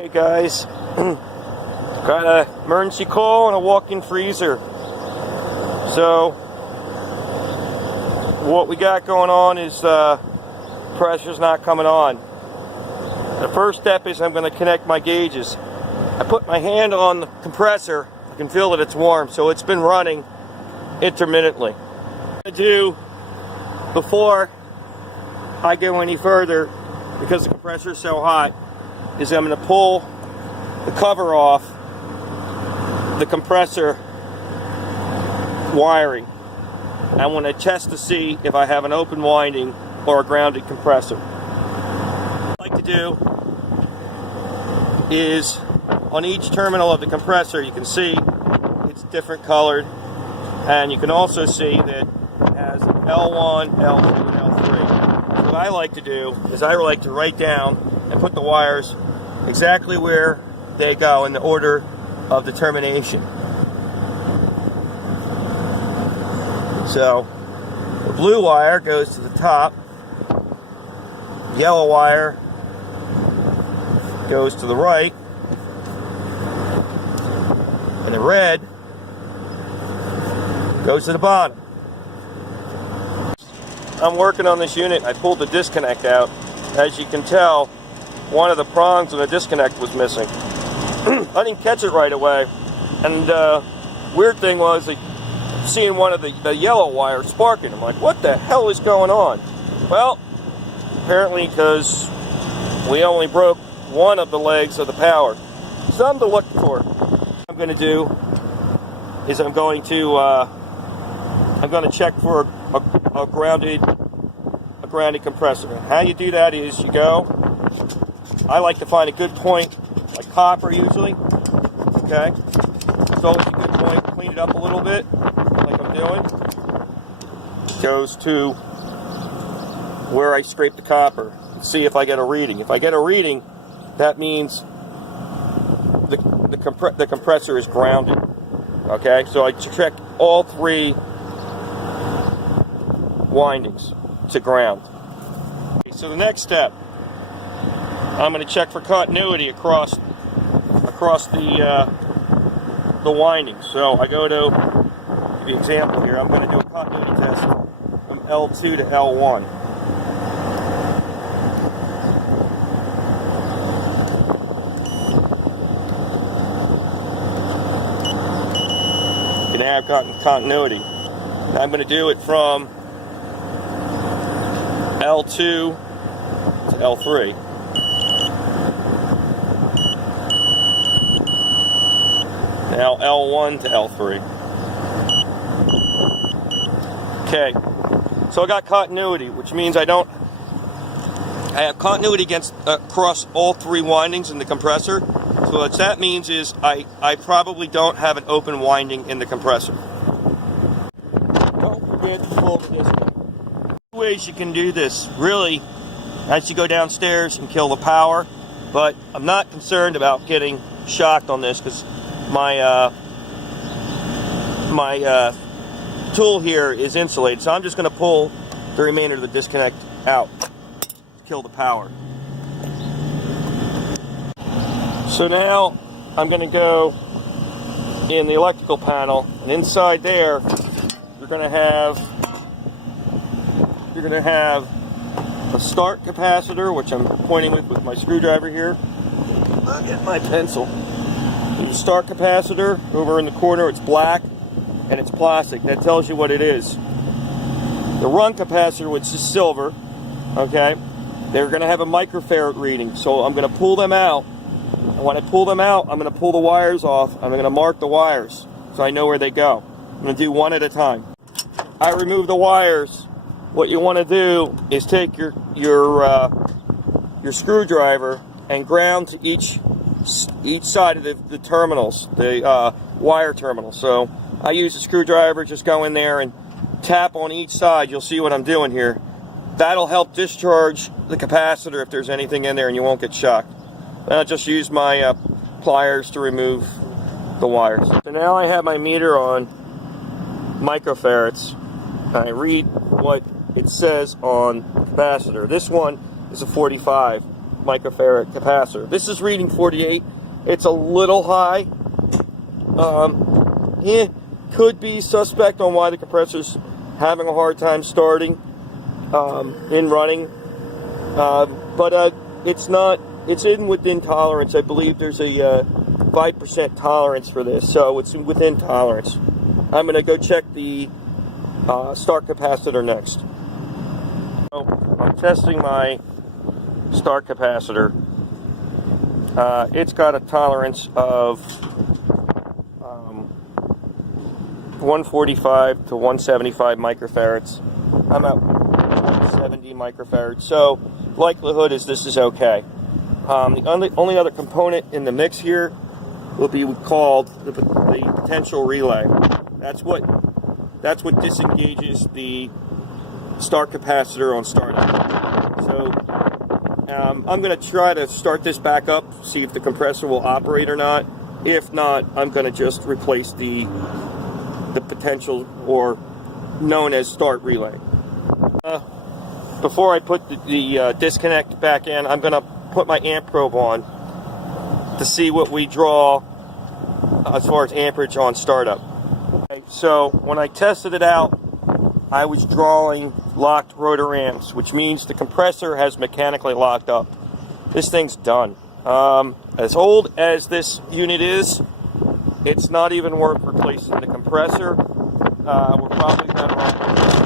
Hey guys, got an emergency call and a walk-in freezer. So what we got going on is pressure's not coming on. The first step is I'm going to connect my gauges. I put my hand on the compressor. I can feel that it's warm, so it's been running intermittently. What I'm going to do before I go any further, because the compressor is so hot, is I'm going to pull the cover off the compressor wiring. I want to test to see if I have an open winding or a grounded compressor. What I like to do is on each terminal of the compressor, you can see it's different colored, and you can also see that it has L1, L2, and L3. So what I like to do is I like to write down and put the wires exactly where they go in the order of the termination. So the blue wire goes to the top, yellow wire goes to the right, and the red goes to the bottom. I'm working on this unit. I pulled the disconnect out. As you can tell, one of the prongs of the disconnect was missing. I didn't catch it right away, and weird thing was seeing one of the yellow wires sparking. I'm like, what the hell is going on? Well, apparently because we only broke one of the legs of the power. Something to look for. What I'm going to do is I'm going to check for a grounded compressor. And how you do that is you go. I like to find a good point, like copper usually. Okay, it's always a good point. Clean it up a little bit, like I'm doing. Goes to where I scrape the copper. See if I get a reading. If I get a reading, that means the compressor is grounded. Okay, so I check all three windings to ground. Okay, so the next step, I'm going to check for continuity across the windings. So I go to, give you an example here, I'm going to do a continuity test from L2 to L1. And now I've gotten continuity. Now I'm going to do it from L2 to L3. Now L1 to L3. Okay, so I got continuity, which means I have continuity across all three windings in the compressor. So what that means is I probably don't have an open winding in the compressor. Don't forget to pull the disconnect. Two ways you can do this, really, as you go downstairs and kill the power, but I'm not concerned about getting shocked on this because my tool here is insulated, so I'm just going to pull the remainder of the disconnect out to kill the power. So now I'm going to go in the electrical panel, and inside there you're going to have a start capacitor, which I'm pointing with my screwdriver here. I'll get my pencil. The start capacitor over in the corner, it's black and it's plastic. That tells you what it is. The run capacitor, which is silver, okay, they're going to have a microfarad reading. So I'm going to pull them out. And when I pull them out, I'm going to pull the wires off. I'm going to mark the wires so I know where they go. I'm going to do one at a time. I remove the wires. What you want to do is take your screwdriver and ground to each side of the terminals, the wire terminals. So I use a screwdriver, just go in there and tap on each side. You'll see what I'm doing here. That'll help discharge the capacitor if there's anything in there and you won't get shocked. Then I'll just use my pliers to remove the wires. So now I have my meter on microfarads. I read what it says on the capacitor. This one is a 45. microfarad capacitor. This is reading 48. It's a little high. Could be suspect on why the compressor's having a hard time starting in running. But it's not. It's within tolerance. I believe there's a 5% tolerance for this, so it's within tolerance. I'm going to go check the start capacitor next. So I'm testing my start capacitor. It's got a tolerance of 145 to 175 microfarads. I'm at 170 microfarads, so likelihood is this is okay. The only other component in the mix here will be called the potential relay. That's what disengages the start capacitor on startup. So I'm going to try to start this back up, see if the compressor will operate or not. If not, I'm going to just replace the potential, or known as start relay. Before I put the disconnect back in, I'm going to put my amp probe on to see what we draw as far as amperage on startup. Okay, so when I tested it out, I was drawing locked rotor amps, which means the compressor has mechanically locked up. This thing's done. As old as this unit is, it's not even worth replacing the compressor. We're probably better off